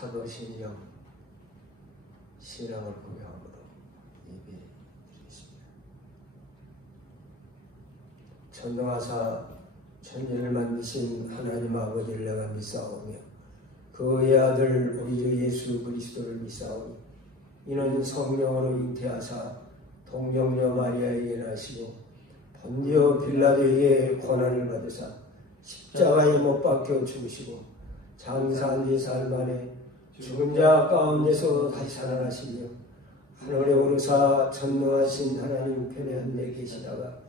사도신경 신앙을 고백함으로 예배드리겠습니다. 전능하사 천지를 만드신 하나님 아버지를 내가 믿사오며 그의 아들 우리 주 예수 그리스도를 믿사오니 이는 성령으로 잉태하사 동정녀 마리아에게 나시고 본디오 빌라도에게 고난을 받으사 십자가에 못 박혀 죽으시고 장사한 지 사흘 만에 죽은 자 가운데서 다시 살아나시며 하늘에 오르사 전능하신 하나님 편에 앉아 계시다가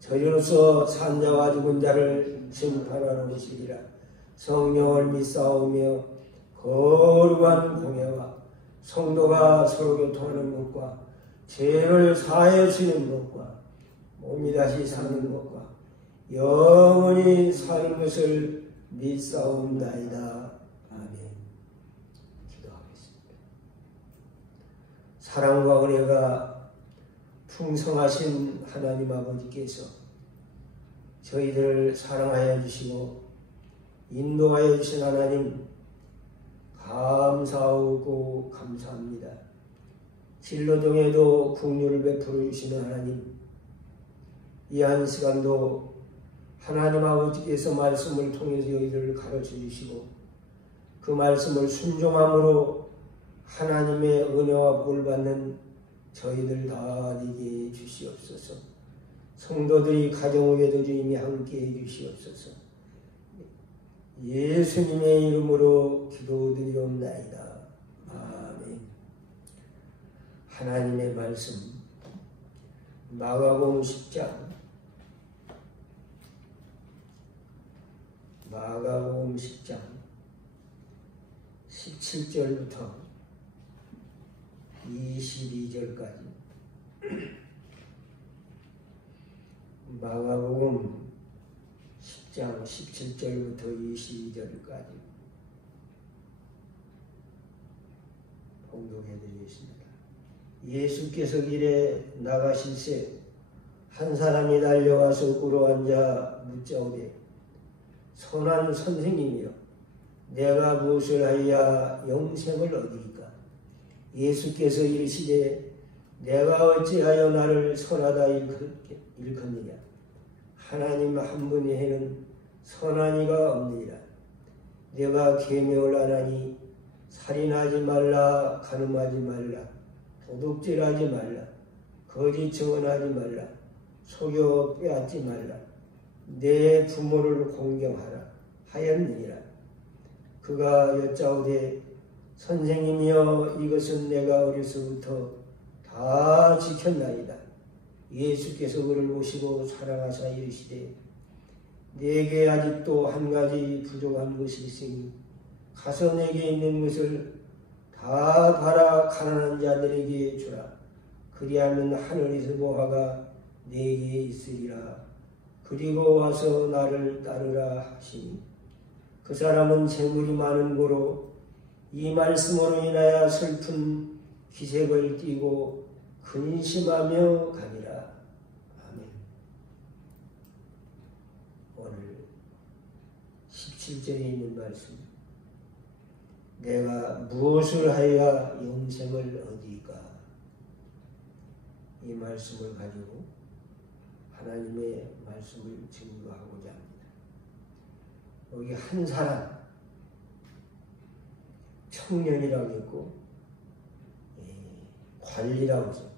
저희로서 산 자와 죽은 자를 심판하러 오시리라. 성령을 믿사오며 거룩한 공예와 성도가 서로 교통하는 것과 죄를 사하여 주는 것과 몸이 다시 사는 것과 영원히 사는 것을 믿사옵나이다. 아멘. 기도하겠습니다. 사랑과 은혜가 풍성하신 하나님 아버지께서 저희들을 사랑하여 주시고 인도하여 주신 하나님 감사하고 감사합니다. 진로등에도 긍휼을 베풀어 주시는 하나님, 이 한 시간도 하나님 아버지께서 말씀을 통해서 저희들을 가르쳐 주시고 그 말씀을 순종함으로 하나님의 은혜와 볼 받는 저희들 다 되게 주시옵소서. 성도들이 가정에도 주님이 함께해 주시옵소서. 예수님의 이름으로 기도드리옵나이다. 아멘. 하나님의 말씀 마가복음 10장 17절부터 22절까지 마가복음 10장 17절부터 22절까지 봉독해 드리겠습니다. 예수께서 길에 나가실새 한 사람이 달려와서 꿇어앉아 묻자오되 선한 선생님이여 내가 무엇을 하여야 영생을 얻으리까? 예수께서 이르시되 내가 어찌하여 나를 선하다 일컫느냐? 하나님 한 분 외에는 선한 이가 없느니라. 내가 계명을 안 하니 살인하지 말라, 간음하지 말라, 도둑질하지 말라, 거짓 증언하지 말라, 속여 빼앗지 말라, 내 부모를 공경하라 하였느니라. 그가 여짜오되 선생님이여 이것은 내가 어려서부터 다 지켰나이다. 예수께서 그를 보시고 사랑하사 이르시되 내게 아직도 한 가지 부족한 것이 있으니 가서 내게 있는 것을 다 팔아 가난한 자들에게 주라. 그리하면 하늘에서 보화가 내게 있으리라. 그리고 와서 나를 따르라 하시니 그 사람은 재물이 많은 고로 이 말씀으로 인하여 슬픈 기색을 띠고 근심하며 가니라. 아멘. 오늘 17절에 있는 말씀, 내가 무엇을 하여야 영생을 얻으리까? 이 말씀을 가지고 하나님의 말씀을 증거하고자 합니다. 여기 한 사람, 청년이라고 했고 관리라고 하죠.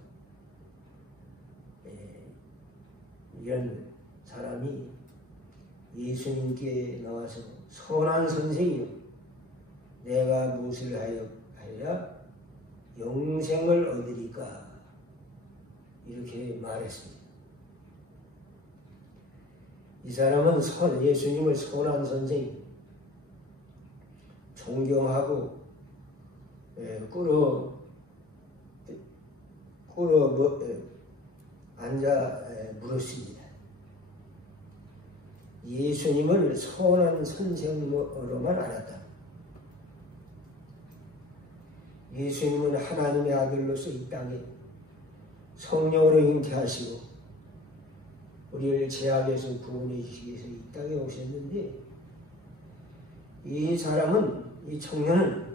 이런 사람이 예수님께 나와서 선한 선생이요 내가 무엇을 하여야 영생을 얻으리까? 이렇게 말했습니다. 이 사람은 예수님을 선한 선생님, 존경하고 앉아 물었습니다. 예수님을 선한 선생으로만 알았다. 예수님은 하나님의 아들로서 이 땅에 성령으로 잉태하시고 우리를 죄악에서 구원해 주시기 위해서 이 땅에 오셨는데 이 사람은, 이 청년은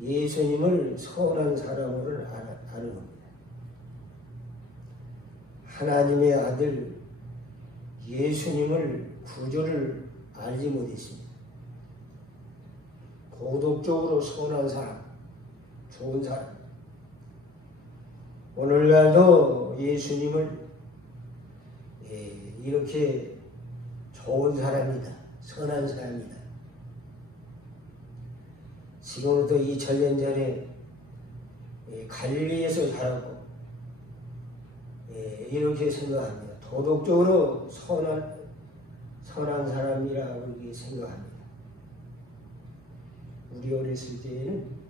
예수님을 선한 사람으로 아는 겁니다. 하나님의 아들 예수님을 구주를 알지 못했습니다. 도덕적으로 선한 사람, 좋은 사람. 오늘날도 예수님을 이렇게 좋은 사람이다, 선한 사람이다. 지금부터 2000년 전에 갈릴리에서 자라고 이렇게 생각합니다. 도덕적으로 선한 사람이라고 이렇게 생각합니다. 우리 어렸을 때에는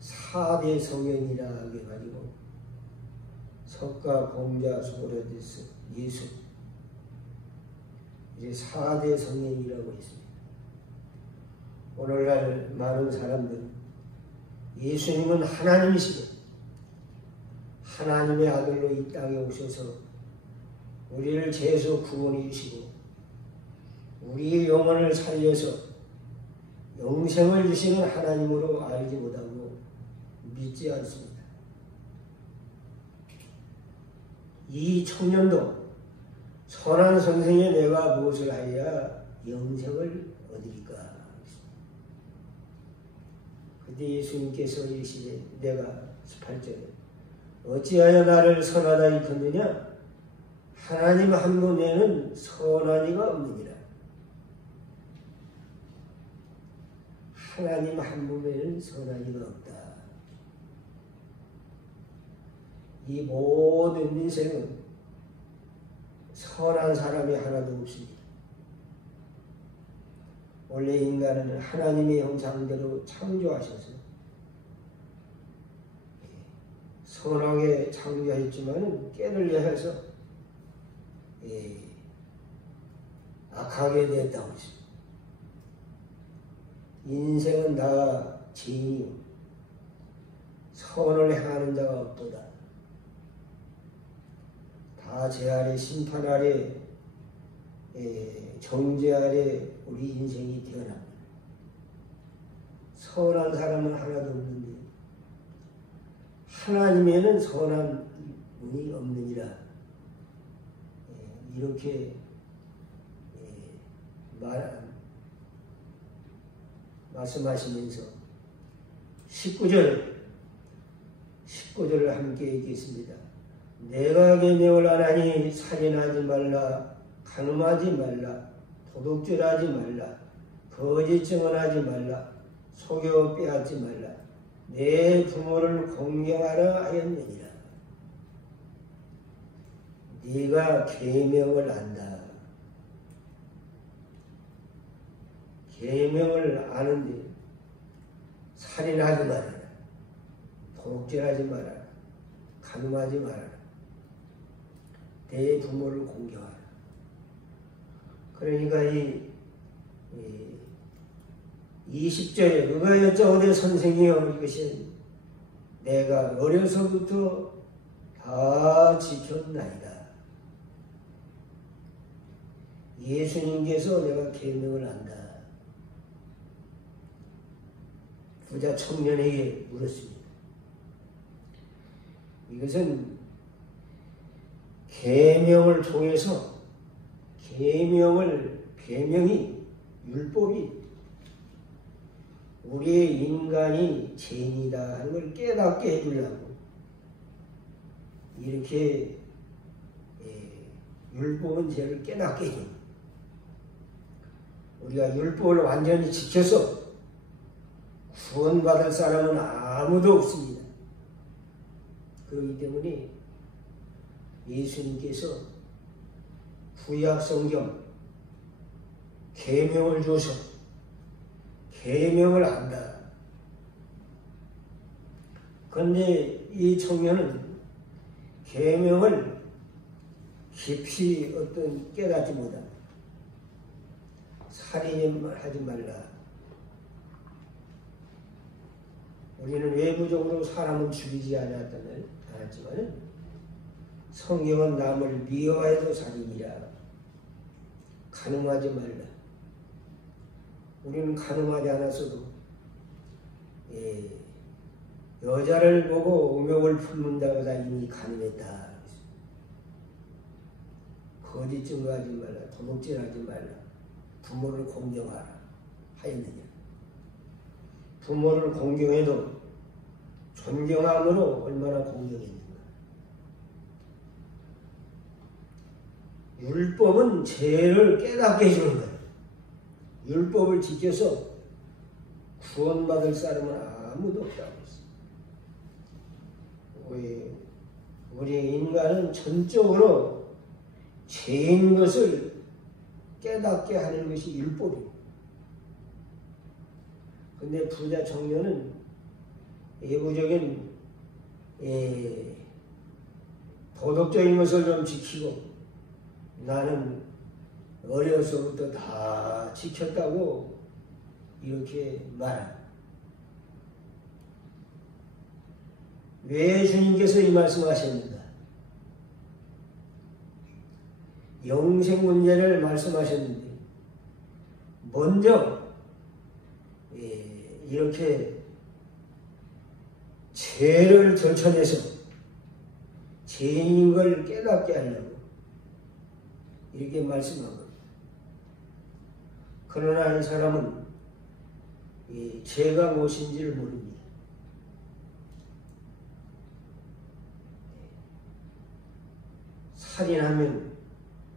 4대 성령이라 해가지고 석가, 공자, 소크라테스, 예수 이제 4대 성령이라고 했습니다. 오늘날 많은 사람들은 예수님은 하나님이시고 하나님의 아들로 이 땅에 오셔서 우리를 죄에서 구원해 주시고 우리의 영혼을 살려서 영생을 주시는 하나님으로 알지 못하고 믿지 않습니다. 이 청년도 선한 선생에 내가 무엇을 하여야 영생을 얻으리까? 그때 예수님께서 이르시되 내가 18절에 어찌하여 나를 선하다 일컫느냐? 하나님 한 분 외에는 선한 이가 없느니라. 하나님 한 분 외에는 선한 이가 없다. 이 모든 인생은 선한 사람이 하나도 없습니다. 원래 인간은 하나님의 형상대로 창조하셔서 선하게 창조했지만 깨달려 해서 악하게 됐다고 했습니다. 인생은 다 죄인이요 선을 행하는 자가 없도다. 다 죄 아래 심판 아래 정죄 아래 우리 인생이 태어납니다. 선한 사람은 하나도 없는데 하나님에는 선한 분이 없느니라. 이렇게 말씀하시면서 19절을 함께 읽겠습니다. 내가 계명을 안 하니 살인하지 말라, 간음하지 말라, 도둑질하지 말라, 거짓 증언하지 말라, 속여 빼앗지 말라, 내 부모를 공경하라 하였느니라. 네가 계명을 안다. 계명을 아는데 살인하지 말아라, 도둑질하지 말아라, 간음하지 말아라, 내 부모를 공경하라. 그러니까 이 20절에 누가 여짜오되 선생이여 이것이 내가 어려서부터 다 지켰나이다. 예수님께서 내가 계명을 안다. 부자 청년에게 물었습니다. 이것은 계명을 통해서 계명이 율법이 우리의 인간이 죄인이다 하는 걸 깨닫게 해주려고 이렇게 율법은 죄를 깨닫게 해줍니다. 우리가 율법을 완전히 지켜서 구원받을 사람은 아무도 없습니다. 그렇기 때문에 예수님께서 구약성경 계명을 줘서 계명을 안다. 그런데 이 청년은 계명을 깊이 깨닫지 못합니다. 살인하지 말라. 우리는 외부적으로 사람은 죽이지 않았지만 성경은 남을 미워해도 살인이라. 간음하지 말라. 우리는 간음하지 않았어도 여자를 보고 음욕을 품는다보다 이미 가늠했다. 거짓 증거하지 말라. 도둑질하지 말라. 부모를 공경하라 하였느냐. 부모를 공경해도 존경함으로 얼마나 공경했는가. 율법은 죄를 깨닫게 해주는 거예요. 율법을 지켜서 구원받을 사람은 아무도 없다고 했어요. 우리 인간은 전적으로 죄인 것을 깨닫게 하는 것이 율법이에요. 근데 부자 청년은 예부적인 도덕적인 것을 좀 지키고 나는 어려서부터 다 지켰다고 이렇게 말합니다. 왜 주님께서 이 말씀하셨는가? 영생 문제를 말씀하셨는데 먼저 이렇게 죄를 들춰내서 죄인인 걸 깨닫게 하려고 이렇게 말씀한 겁니다. 그러나 이 사람은 죄가 무엇인지를 모릅니다. 살인하면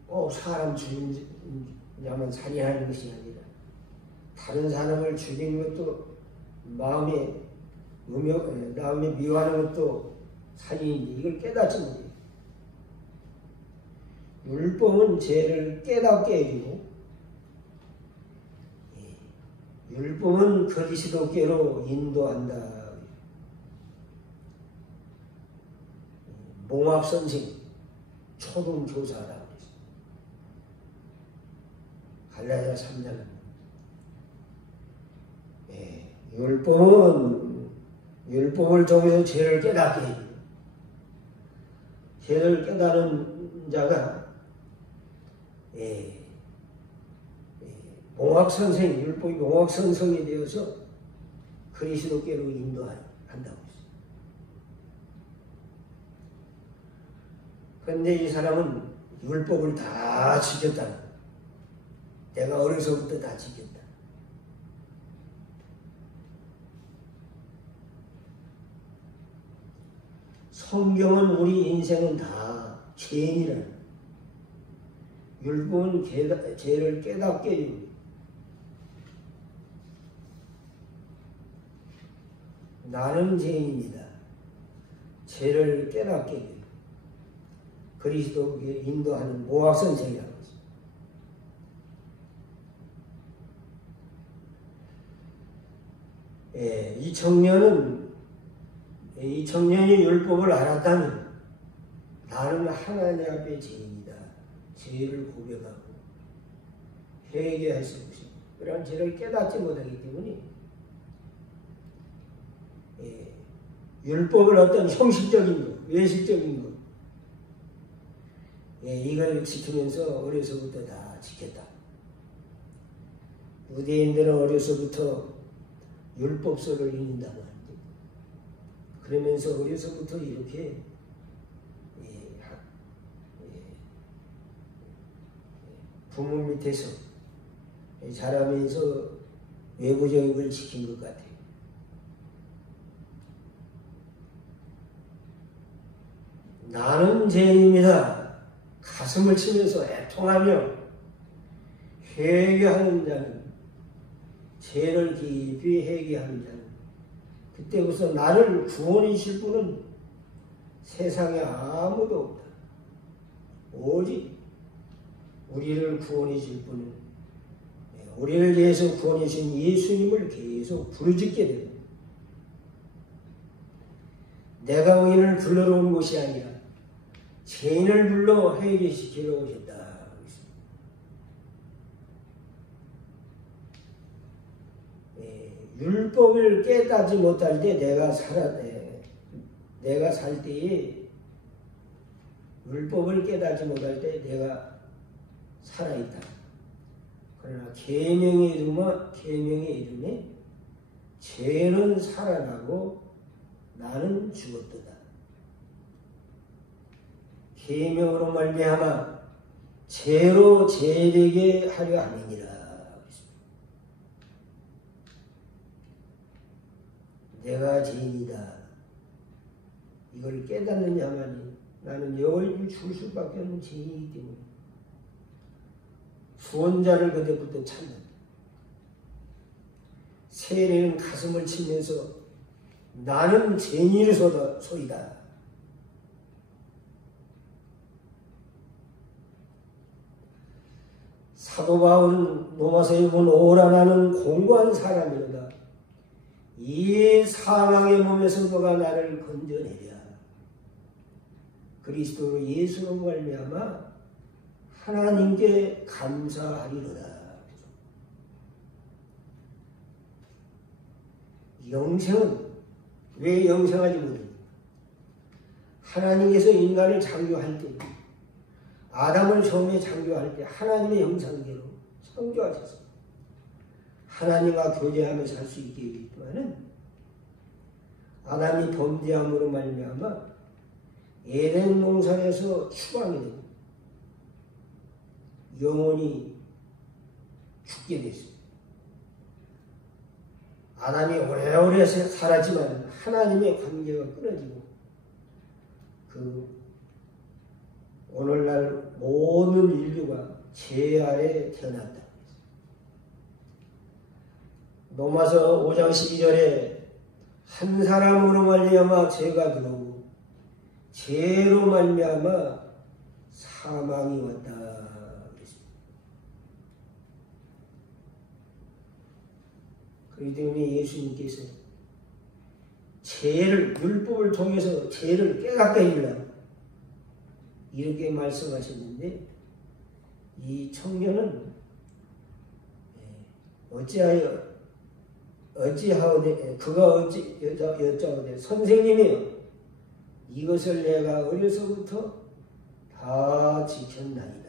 꼭 사람 죽이냐면 살인하는 것이 아니라 다른 사람을 죽이는 것도 마음에 미워하는 것도 살인인데 이걸 깨닫지 못해요. 율법은 죄를 깨닫게 해주고 율법은 그리스도께로 인도한다. 몽합선생 초등교사라고 그랬어요. 갈라디아 3장. 율법을 통해서 죄를 깨닫게 해요. 죄를 깨달은 자가 몽합선생, 율법이 몽합선생이 되어서 그리스도께로 인도한다고 했어요. 그런데 이 사람은 율법을 다 지켰다. 내가 어려서부터 다 지켰다. 성경은 우리 인생은 다 죄인이라. 율법은 죄를 깨닫게 해줍니다. 나는 죄인입니다. 죄를 깨닫게 해줍니다. 그리스도께 인도하는 모학선생이라고 했습니다. 이 청년이 율법을 알았다면 나는 하나님 앞에 죄인이다. 죄를 고백하고 회개할 수 없이 그런 죄를 깨닫지 못하기 때문에 율법을 어떤 형식적인 것, 외식적인 것 이걸 지키면서 어려서부터 다 지켰다. 유대인들은 어려서부터 율법서를 읽는다고 하는데 그러면서 어려서부터 이렇게 부모 밑에서 자라면서 외부적인 걸 지킨 것 같아요. 나는 죄인입니다. 가슴을 치면서 애통하며 회개하는 자는 죄를 깊이 회개하는 자는 그때부터 나를 구원해 주실 분은 세상에 아무도 없다. 오직 우리를 구원해 주실 분은 우리를 위해서 구원해 주신 예수님을 계속 부르짖게 됩니다. 내가 의인을 불러러 온 것이 아니라 죄인을 불러 회개시키러 오셨다. 율법을 깨닫지 못할 때 내가 살 때에 율법을 깨닫지 못할 때 내가 살아있다. 그러나 계명의 이름에 죄는 살아나고 나는 죽었도다. 계명으로 말미암아 죄로 죄되게 하려 함이니라. 내가 죄인이다. 이걸 깨닫는 자만이 나는 영을 줄 수밖에 없는 죄인이기 때문에 구원자를 그때부터 찾는다. 세례는 가슴을 치면서 나는 죄인이로소이다. 사도 바울은 로마서에 본 오라 나는 공고한 사람이로다. 이 사망의 몸에서 너가 나를 건져내랴. 그리스도 예수로 말미암아 하나님께 감사하리로다. 영생은 왜 영생하지 못합니까? 하나님께서 인간을 창조할 때, 아담을 처음에 창조할 때 하나님의 형상대로 창조하셨습니다. 하나님과 교제하며 살 수 있게 했지만은 아담이 범죄함으로 말미암아 에덴 동산에서 추방이 되고 영원히 죽게 됐습니다. 아담이 오래오래 살았지만 하나님의 관계가 끊어지고 오늘날 모든 인류가 죄 아래 태어났다. 로마서 5장 12절에 한 사람으로 말미암아 죄가 들어오고 죄로 말미암아 사망이 왔다. 그렇기 때문에 예수님께서 율법을 통해서 죄를 깨닫게 해주려고 이렇게 말씀하셨는데, 이 청년은 그가 여짜오되 선생님이여, 이것을 내가 어려서부터 다 지켰나이다.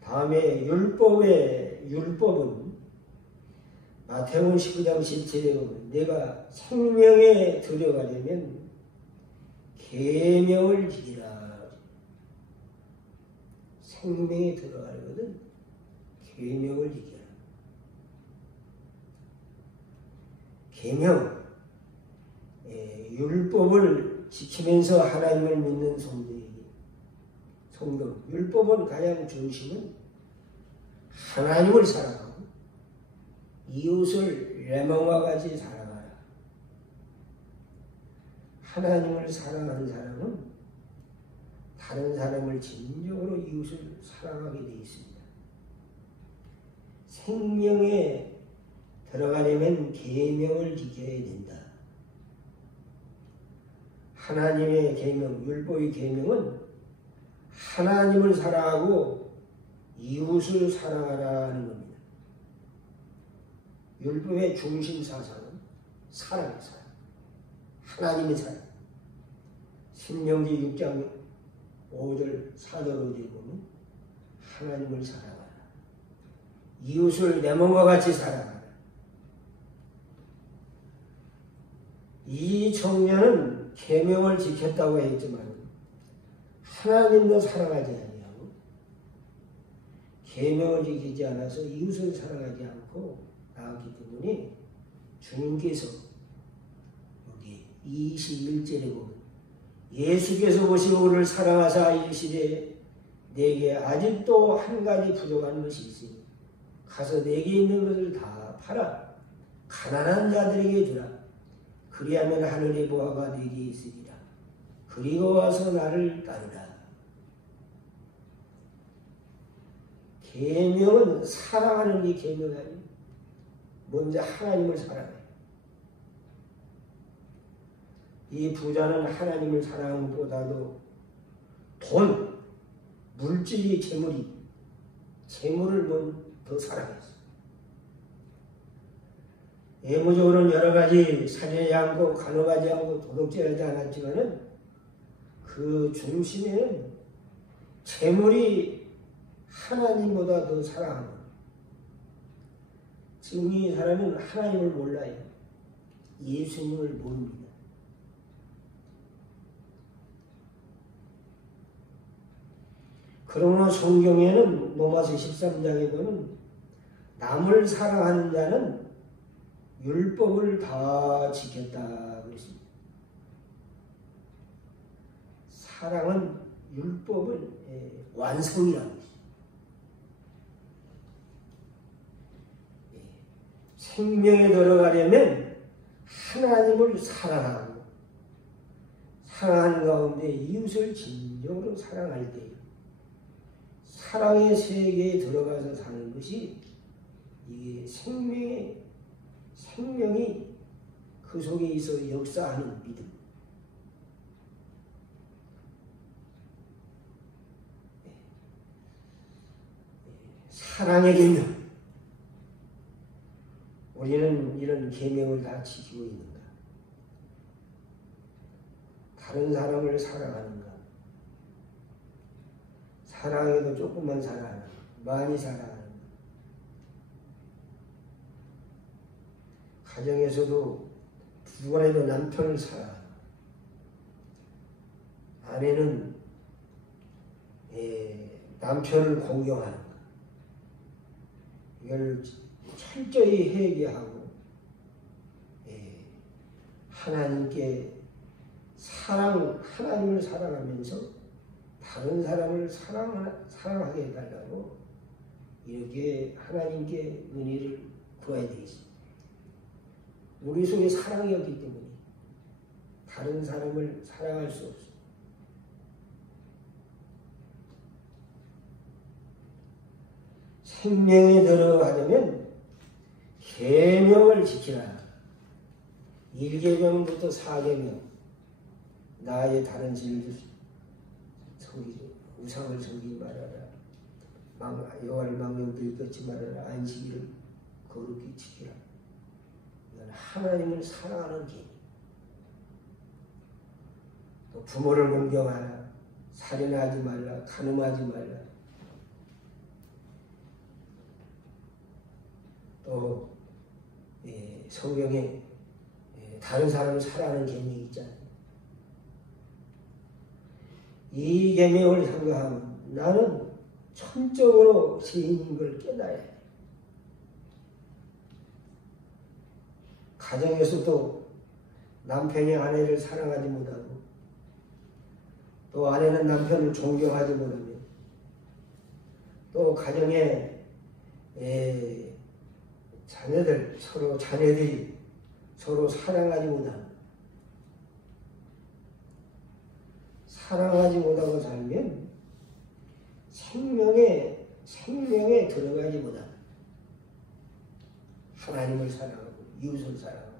다음에 율법은 마태복음 19장 17절에 보면 내가 생명에 들어가려면 계명을 지키라. 생명에 들어가려거든 계명을 지켜라. 계명, 율법을 지키면서 하나님을 믿는 성도, 율법은 가장 중심은 하나님을 사랑하고 이웃을 내 몸과 같이 사랑하라. 하나님을 사랑하는 사람은 다른 사람을 진정으로 이웃을 사랑하게 되어 있습니다. 생명에 들어가려면 계명을 지켜야 된다. 하나님의 계명, 율법의 계명은 하나님을 사랑하고 이웃을 사랑하라는 겁니다. 율법의 중심 사상은 사랑의 사랑, 하나님의 사랑. 신명기 6장 5절 4절 5절 보면 하나님을 사랑하라. 이웃을 내 몸과 같이 사랑하라. 이 청년은 계명을 지켰다고 했지만 하나님도 사랑하지 아니하고 계명을 지키지 않아서 이웃을 사랑하지 않고 나왔기 때문에 주님께서 여기 21절에 보면 예수께서 보시고 그를 사랑하사 이르시되 내게 아직도 한 가지 부족한 것이 있으니 가서 내게 있는 것을 다 팔아 가난한 자들에게 주라. 그리하면 하늘의 보화가 내게 있으리라. 그리고 와서 나를 따르라. 계명은 사랑하는 게 계명이 아니에요. 먼저 하나님을 사랑해요. 이 부자는 하나님을 사랑하는 것보다도 돈, 물질이 재물을 더 사랑했어요. 예무적으로는 여러 가지 살인하지 않고 간음하지 않고 도둑질하지 않았지만은 그 중심에는 재물이 하나님보다 더 사랑하는 거예요. 지금 이 사람은 하나님을 몰라요. 예수님을 모릅니다. 그러나 성경에는 로마서 13장에 보면 남을 사랑하는 자는 율법을 다 지켰다 그랬습니다. 사랑은 율법을 완성이라는 것입니다. 생명에 들어가려면 하나님을 사랑하고 사랑하는 가운데 이웃을 진정으로 사랑할 때 사랑의 세계에 들어가서 사는 것이 이게 생명이 그 속에 있어 역사하는 믿음. 사랑의 계명. 우리는 이런 계명을 다 지키고 있는가? 다른 사람을 사랑하는가? 사랑해도 조금만 사랑하는가? 많이 사랑하는가? 가정에서도 부부간에도 남편을 사랑하는가? 아내는 남편을 공경하는가? 이걸 철저히 회개하고 하나님께 하나님을 사랑하면서 다른 사람을 사랑하게 해달라고 이렇게 하나님께 은혜를 구해야 되겠습니다. 우리 속에 사랑이 없기 때문에 다른 사람을 사랑할 수 없습니다. 생명에 들어가려면 계명을 지키라. 1계명부터 4계명. 나의 다른 신을 우상을 섬기지 말아라. 여호와를 망령되이 걷지 말아라. 안식일을 거룩히 지키라. 이건 하나님을 사랑하는 계명. 또 부모를 공경하라. 살인하지 말라. 간음하지 말라. 또 성경에 다른 사람을 사랑하는 계명이 있잖아요. 이 계명을 생각하면 나는 천적으로 죄인인 걸 깨달아야 해. 가정에서도 남편이 아내를 사랑하지 못하고 또 아내는 남편을 존경하지 못하며 또 가정에 자녀들이 서로 사랑하지 못하고 살면 생명에 들어가지 못하는 하나님을 사랑하고 이웃을 사랑하고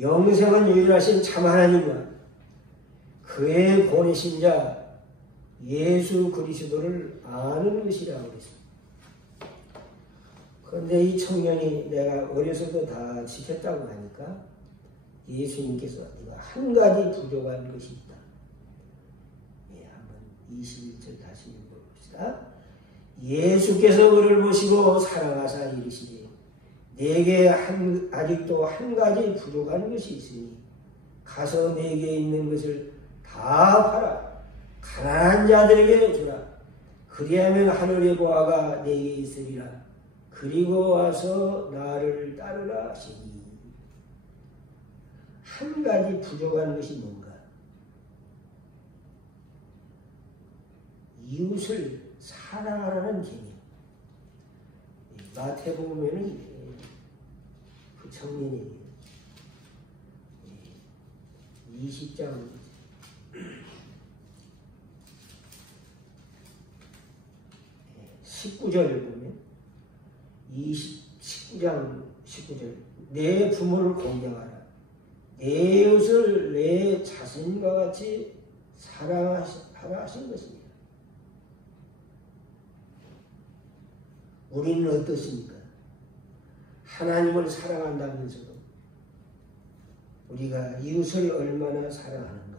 영생은 유일하신 참 하나님과 그의 보내신 자 예수 그리스도를 아는 것이라고 했습니다. 그런데 이 청년이 내가 어려서도 다 지켰다고 하니까 예수님께서 네가 한 가지 부족한 것이 있다. 한번 21절 다시 읽어봅시다. 예수께서 그를 보시고 사랑하사 이르시되 내게 아직도 한 가지 부족한 것이 있으니 가서 내게 있는 것을 다 팔아 가난한 자들에게 주라. 그리하면 하늘의 보화가 내게 있으리라. 그리고 와서 나를 따르라 하시니. 한 가지 부족한 것이 뭔가? 이웃을 사랑하라는 계명. 마태복음에는 그 청년이 20장 19절을 보면 19장 19절 내 부모를 공경하라. 내 이웃을 내 자신과 같이 사랑하라 하신 것입니다. 우리는 어떻습니까? 하나님을 사랑한다면서도 우리가 이웃을 얼마나 사랑하는가?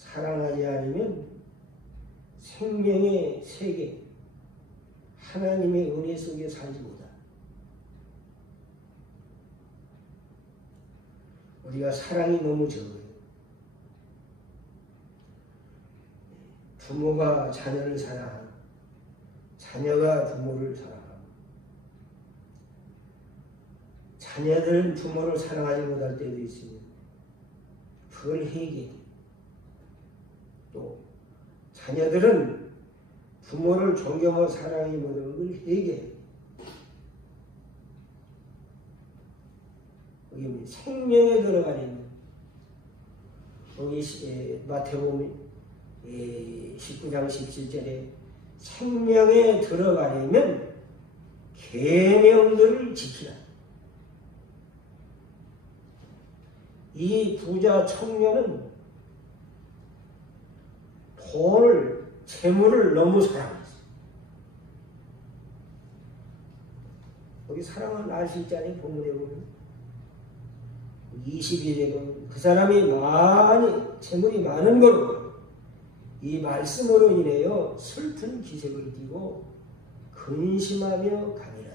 사랑하지 않으면 생명의 세계, 하나님의 은혜 속에 살지 못한다. 우리가 사랑이 너무 적어요. 부모가 자녀를 사랑하고 자녀가 부모를 사랑하고 자녀들은 부모를 사랑하지 못할 때도 있으면 그걸 회개해. 또 자녀들은 부모를 존경하고 사랑하지 못하는 걸 회개해. 여기 생명에 들어가는 여기 마태복음 19장 17절에 생명에 들어가려면 계명들을 지키라. 이 부자 청년은 돈을, 재물을 너무 사랑했어요. 거기 사랑은 알 수 있잖아요. 본문에 보면 22절에 보면 그 사람이 많이 재물이 많은 거로 이 말씀으로 인하여 슬픈 기색을 띠고 근심하며 가니라.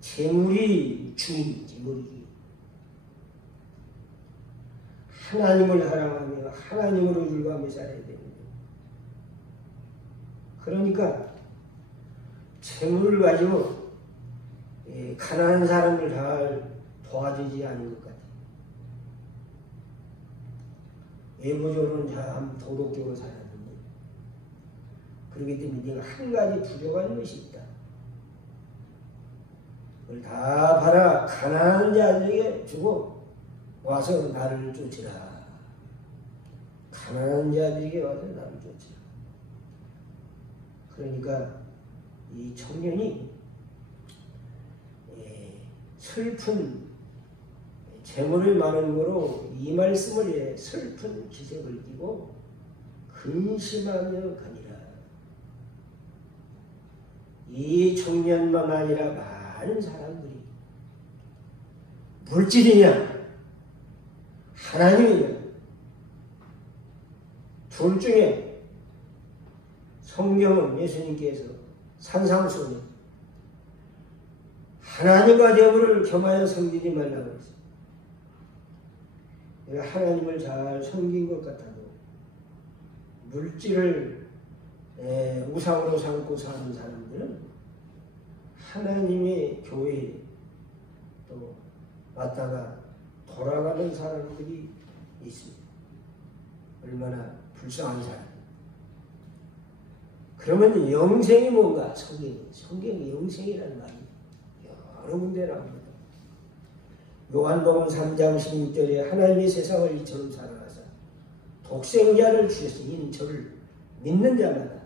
재물이 주인이지, 머리지. 하나님을 사랑하며 하나님으로 율과하며 살아야 됩니다. 그러니까 재물을 가지고 가난한 사람을 잘 도와주지 않은 것 같아요. 외부적으로는 참 도덕적으로 살았는데 그렇기 때문에 내가 한 가지 부족한 것이 있다. 그걸 다 팔아 가난한 자들에게 주고 와서 나를 쫓으라. 가난한 자들에게 와서 나를 쫓으라. 그러니까 이 청년이 슬픈 재물을 많은 거로 이 말씀을 위해 슬픈 기색을 띠고 근심하며 가니라. 이 청년만 아니라 많은 사람들이 물질이냐 하나님이냐 둘 중에 성경은 예수님께서 산상수훈에 하나님과 재물을 겸하여 섬기지 말라고 했어요. 내가 하나님을 잘 섬긴 것 같아도 물질을 우상으로 삼고 사는 사람들은 하나님의 교회에 또 왔다가 돌아가는 사람들이 있습니다. 얼마나 불쌍한 사람. 그러면 영생이 뭔가? 성경이 영생이라는 말이 여러 군데 나옵니다. 요한복음 3장 16절에 하나님이 세상을 이처럼 사랑하사 독생자를 주셨으니 이는 저를 믿는 자마다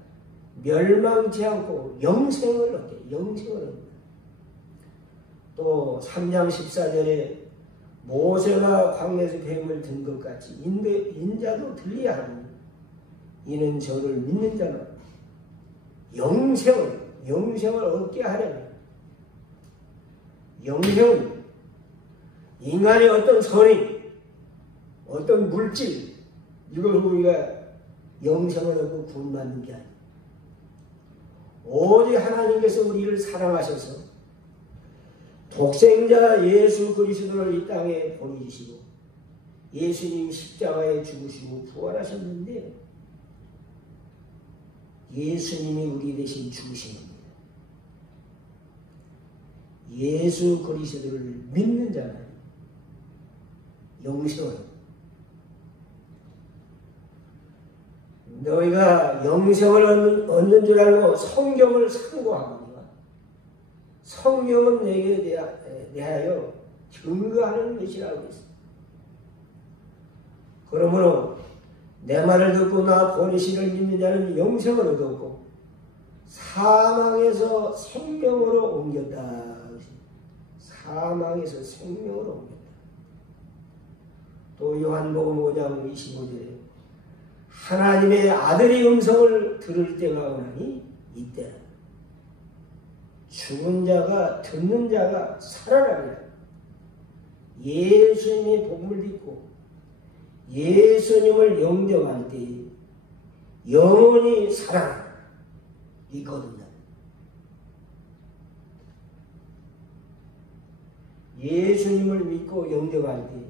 멸망치 않고 영생을 얻게. 영생을 얻는다. 또 3장 14절에 모세가 광야에서 뱀을 든 것 같이 인자도 들려야 하니 이는 저를 믿는 자마다 영생을 얻게 하려면 영생은 인간의 어떤 선행, 어떤 물질, 이걸 우리가 영생을 얻고 구원받는 게 아니에요. 오직 하나님께서 우리를 사랑하셔서 독생자 예수 그리스도를 이 땅에 보내주시고 예수님 십자가에 죽으시고 부활하셨는데 예수님이 우리 대신 죽으신 겁니다. 예수 그리스도를 믿는 자는 영생을 너희가 영생을 얻는 줄 알고 성경을 상고하거니와 성경은 내게 대하여 증거하는 것이라고 했습니다. 그러므로 내 말을 듣고 나 보내시를 믿는 자는 영생을 얻었고 사망에서 생명으로 옮겼다. 사망에서 생명으로 옮겼다. 또 요한복음 5장 25절에 하나님의 아들의 음성을 들을 때가 오나니 이때 죽은 자가 듣는 자가 살아나리라. 예수님의 복음을 믿고 예수님을 영접할 때 영원히 살아있거든요. 예수님을 믿고 영접할 때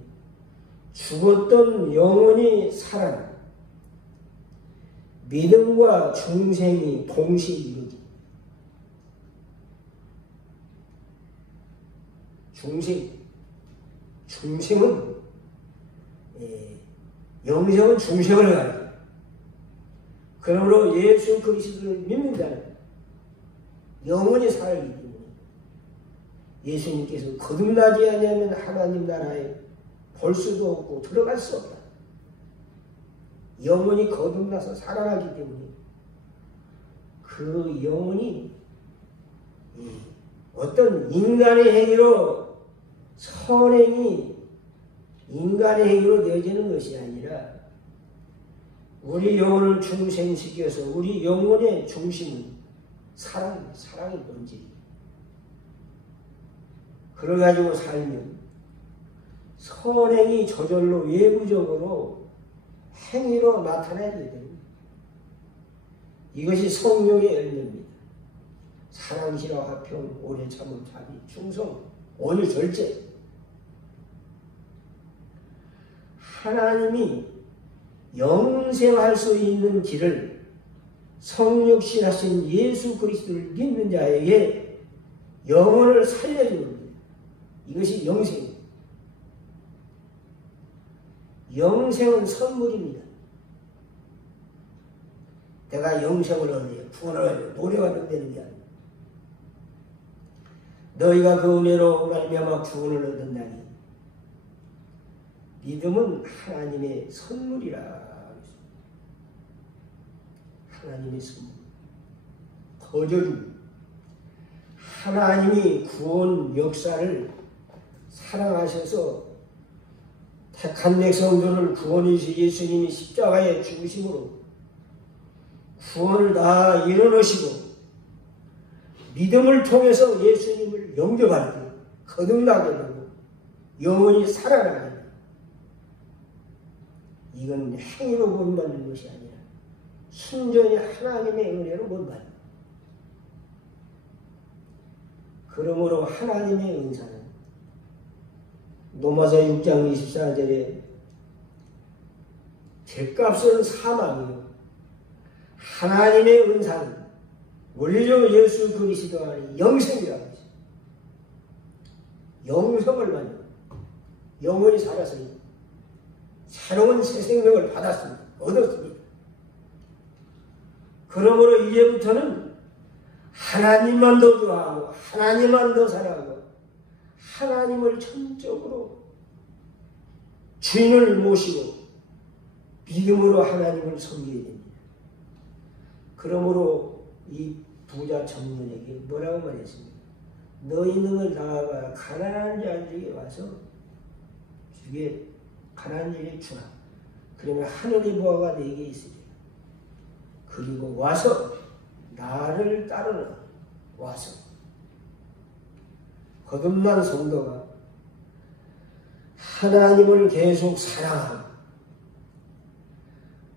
죽었던 영혼이 살아나 믿음과 중생이 동시에 이루어집니다. 중생은 영생은 중생을 가리켜. 그러므로 예수 그리스도를 믿는 자는 영원히 살기 때문에 예수님께서 거듭나지 않으면 하나님 나라에 볼 수도 없고 들어갈 수 없다. 영혼이 거듭나서 살아나기 때문에 그 영혼이 어떤 인간의 행위로 선행이 인간의 행위로 되어지는 것이 아니라 우리 영혼을 중생시켜서 우리 영혼의 중심은 사랑의 본질이에요. 그래가지고 살면 선행이 저절로 외부적으로 행위로 나타나게 됩니다. 이것이 성령의 열매입니다. 사랑, 희락, 화평, 오래 참음, 자비, 충성, 온유, 절제. 하나님이 영생할 수 있는 길을 성육신하신 예수 그리스도를 믿는 자에게 영혼을 살려주는 겁니다. 이것이 영생입니다. 영생은 선물입니다. 내가 영생을 얻으려 구원을 얻으려 노래가 되는 게 아닙니다. 너희가 그 은혜로 말미암아 구원을 얻었나니 믿음은 하나님의 선물이라. 하나님의 선물. 거저줍니다. 하나님이 구원 역사를 사랑하셔서 택한 백성들을 구원이시 예수님이 십자가에 죽으심으로 구원을 다 이뤄놓으시고 믿음을 통해서 예수님을 영접할 때 거듭나게 되고 영원히 살아나게 됩니다. 이건 행위로 못 받는 것이 아니라 순전히 하나님의 은혜로 못 받는. 그러므로 하나님의 은사는 로마서 6장 24절에 죄값은 사망이요 하나님의 은사는 원리적 예수 그리스도 안에 영생이라고 했어요. 영생을 받는 영원히 살아서 새로운 새 생명을 받았습니다. 얻었습니다. 그러므로 이제부터는 하나님만 더 좋아하고 하나님만 더 사랑하고 하나님을 전적으로 주인을 모시고 믿음으로 하나님을 섬기게 됩니다. 그러므로 이 부자 청년에게 뭐라고 말했습니까? 너희 능을 나아가 가난한 자들에게 와서 주게 가난한 자에게 주라. 그러면 하늘의 보화가 내게 있으리라. 그리고 와서 나를 따르라. 와서 거듭난 성도가 하나님을 계속 사랑하고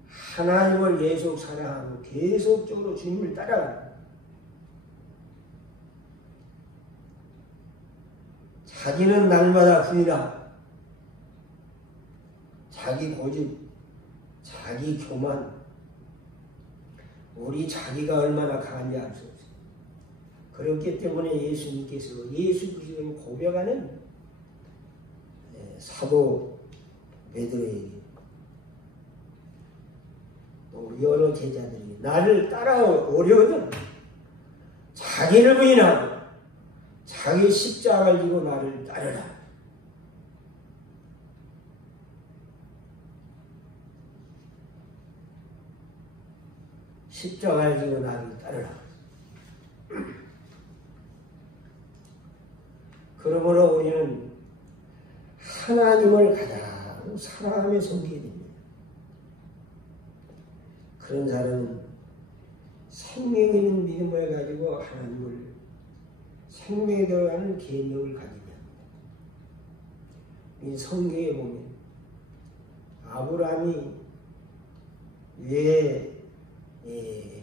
하나님을 계속 사랑하고 계속적으로 주님을 따라가는 자기는 날마다 부인하고 자기 고집, 자기 교만 우리 자기가 얼마나 강한지 알 수 없어요. 그렇기 때문에 예수님께서 예수 그리스도를 고백하는 사도 베드로에게 또 여러 제자들이 나를 따라오려거든 자기를 부인하고 자기 십자가를 지고 나를 따르라. 십자가를 지고 나를 따르라. 그러므로 우리는 하나님을 가장 사랑하며 섬기게 됩니다. 그런 사람은 생명 있는 믿음을 가지고 하나님을 생명에 들어가는 개념을 가지게 합니다. 이 성경에 보면 아브라함이 왜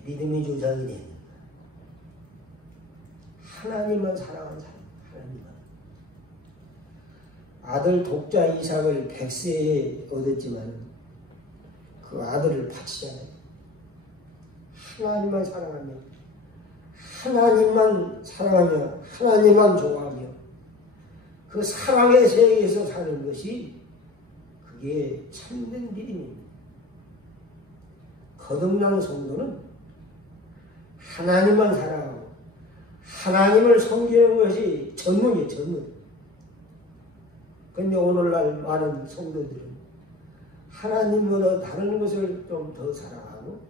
믿음의 조상이 됐는가? 하나님만 사랑한 사람, 하나님만. 아들 독자 이삭을 100세에 얻었지만 그 아들을 바치잖아요. 하나님만 사랑하며, 하나님만 사랑하며, 하나님만 좋아하며 그 사랑의 세계에서 사는 것이 그게 참된 믿음입니다. 거듭난 성도는 하나님만 사랑하고 하나님을 섬기는 것이 전문이에요, 전문. 그런데 오늘날 많은 성도들은 하나님보다 다른 것을 좀 더 사랑하고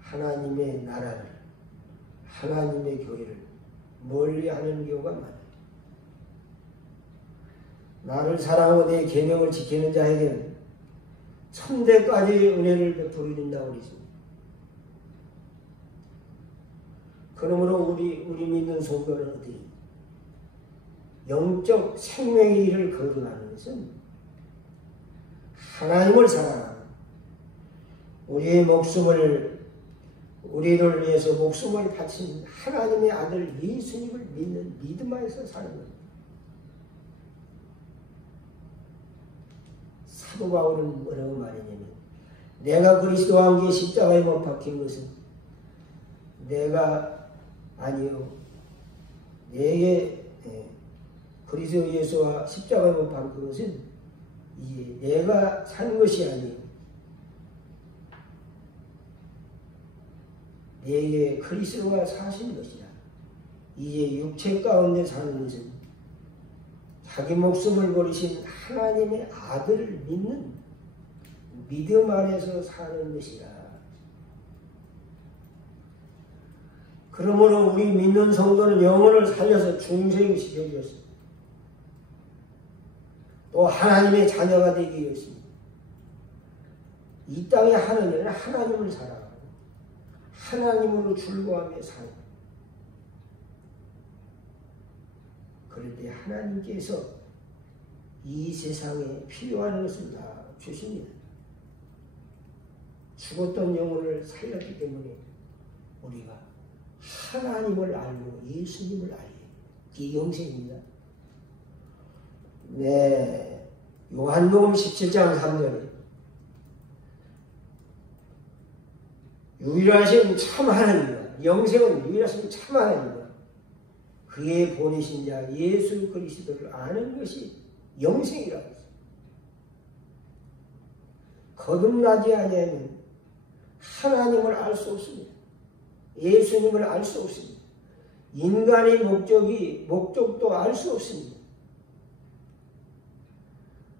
하나님의 나라를, 하나님의 교회를 멀리하는 경우가 많아요. 나를 사랑하고 내 계명을 지키는 자에게는 천대까지 은혜를 베풀어준다고 그랬습니다. 그러므로 우리 믿는 성도는 어떻게 영적 생명의 일을 거듭하는 것은 하나님을 사랑하고 우리를 위해서 목숨을 바친 하나님의 아들 예수님을 믿는 믿음 안에서 사는 겁니다. 사도 바울은 뭐라고 말했냐면, 내가 그리스도와 함께 십자가에 못 박힌 것은 내가 아니요 내게 그리스도 예수와 십자가에 못 박힌 것은 이제 내가 산 것이 아니요 내게 그리스도가 사신 것이라. 이제 육체 가운데 사는 것은 자기 목숨을 버리신 하나님의 아들을 믿는 믿음 안에서 사는 것이라. 그러므로 우리 믿는 성도는 영혼을 살려서 중생시켜주었습니다. 또 하나님의 자녀가 되기 위해서입니다. 이 땅에 하는 일은 하나님을 사랑하고 하나님으로 즐거워하며 사는. 그럴 때 하나님께서 이 세상에 필요한 것을 다 주십니다. 죽었던 영혼을 살렸기 때문에 우리가 하나님을 알고 예수님을 알게 이 영생입니다. 네, 요한복음 17장 3절에 유일하신 참 하나님과 영생은 유일하신 참 하나님과 그의 보내신 자 예수 그리스도를 아는 것이 영생이라고 했어요. 거듭나지 아니하면 하나님을 알 수 없습니다. 예수님을 알 수 없습니다. 인간의 목적도 알 수 없습니다.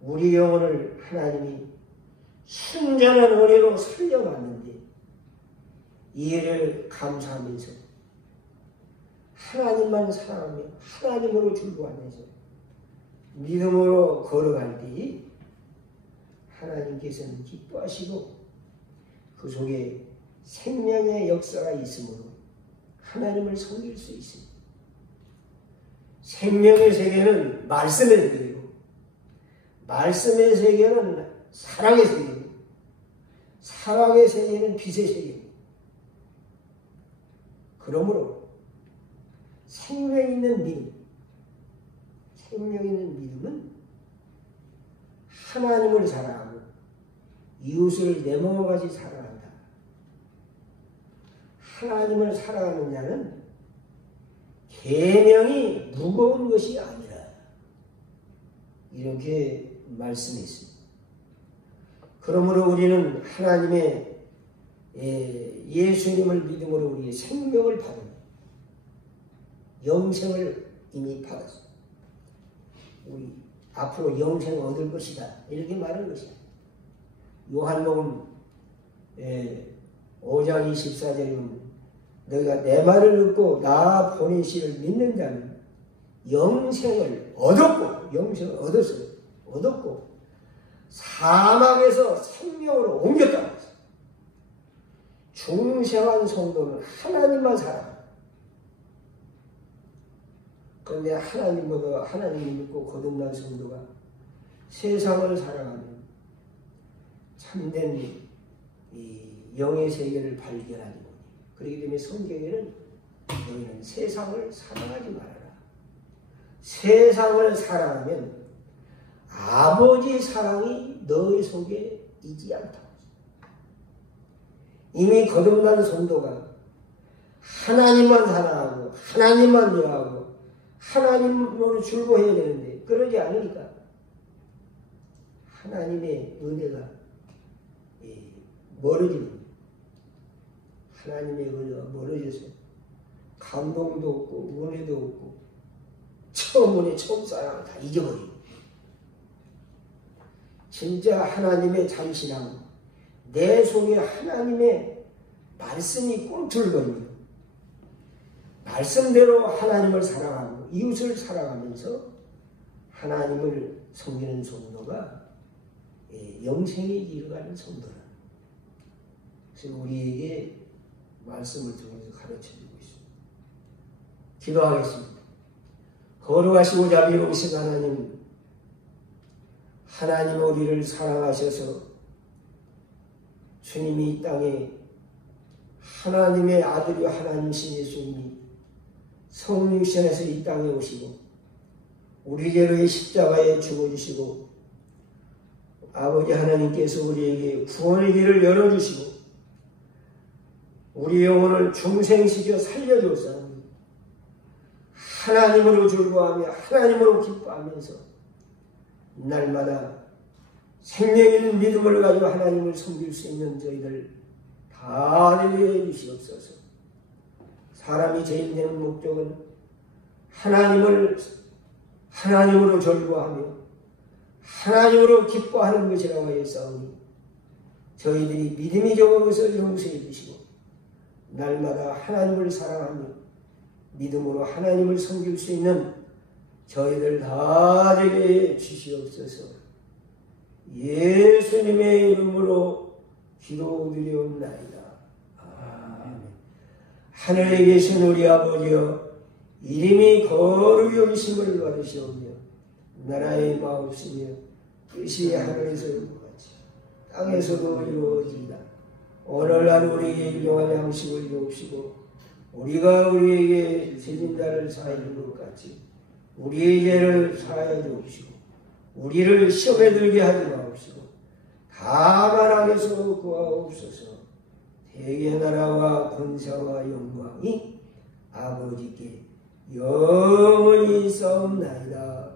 우리 영혼을 하나님이 순전한 은혜로 살려놨는데 이해를 감사하면서 하나님만 사랑하며 하나님으로 즐거워하면서 믿음으로 걸어갈 때 하나님께서는 기뻐하시고 그 속에 생명의 역사가 있으므로 하나님을 섬길 수 있습니다. 생명의 세계는 말씀의 세계이고 말씀의 세계는 사랑의 세계이고 사랑의 세계는 빛의 세계입니다. 그러므로 생명 있는 믿음은 하나님을 사랑하고 이웃을 내 몸과 같이 사랑한다. 하나님을 사랑하는 자는 계명이 무거운 것이 아니라 이렇게 말씀했습니다. 그러므로 우리는 하나님의 예수님을 믿음으로 우리의 생명을 받은 영생을 이미 받았습니다. 우리 앞으로 영생을 얻을 것이다 이렇게 말한 것이야. 요한복음 5장 24절에 보면 너희가 내 말을 듣고 나 보내시를 믿는 자는 영생을 얻었고 영생을 얻었고 사망에서 생명으로 옮겼다고 했어요. 중생한 성도는 하나님만 사랑합니다. 그런데 하나님을 믿고 거듭난 성도가 세상을 사랑하면 참된 이 영의 세계를 발견하지 못해. 그렇기 때문에 성경에는 너희는 세상을 사랑하지 말아라. 세상을 사랑하면 아버지 사랑이 너희 속에 있지 않다고. 이미 거듭난 성도가 하나님만 사랑하고 하나님만 미워하고 하나님으로 줄고해야 되는데 그러지 않으니까 하나님의 은혜가 멀어지는 거예요. 하나님의 은혜가 멀어져서 감동도 없고 은혜도 없고 처음 은혜 처음 사랑을 다 잊어버리고 진짜 하나님의 잠시랑 내 속에 하나님의 말씀이 꿈틀거리며 말씀대로 하나님을 사랑하고 이웃을 사랑하면서 하나님을 섬기는 성도가 영생에 이르가는 성도라. 그래서 우리에게 말씀을 통해서 가르쳐주고 있습니다. 기도하겠습니다. 거룩하시고 자비로우신 하나님, 하나님 우리를 사랑하셔서 주님이 이 땅에 하나님의 아들이 하나님이신 예수님이 성육신에서 이 땅에 오시고 우리 죄로의 십자가에 죽어주시고 아버지 하나님께서 우리에게 구원의 길을 열어주시고 우리 영혼을 중생시켜 살려줬사오니 하나님으로 즐거워하며 하나님으로 기뻐하면서 날마다 생명 있는 믿음을 가지고 하나님을 섬길 수 있는 저희들 다 되게 해주시옵소서. 사람이 제일 되는 목적은 하나님으로 즐거워하며 하나님으로 기뻐하는 것이라고 하였사오니 저희들이 믿음이 적어서 용서해 주시고 날마다 하나님을 사랑하며 믿음으로 하나님을 섬길 수 있는 저희들 다 되게 해 주시옵소서. 예수님의 이름으로 기도드리옵나이다. 아멘. 하늘에 계신 우리 아버지여, 이름이 거룩히 여기심을 받으시오며 나라의 마옵시며 뜻이 하늘에서 이루어지고 땅에서도 이루어지이다. 오늘 하루 우리에게 일용할 양식을 주옵시고 우리가 우리에게 죄진 자를 사하여 준 것 같이 우리의 죄를 사하여 주옵시고 우리를 시험에 들게 하지 마옵시고 다만 악에서 구하옵소서. 대개 나라와 권세와 영광이 아버지께 영원히 있사옵나이다.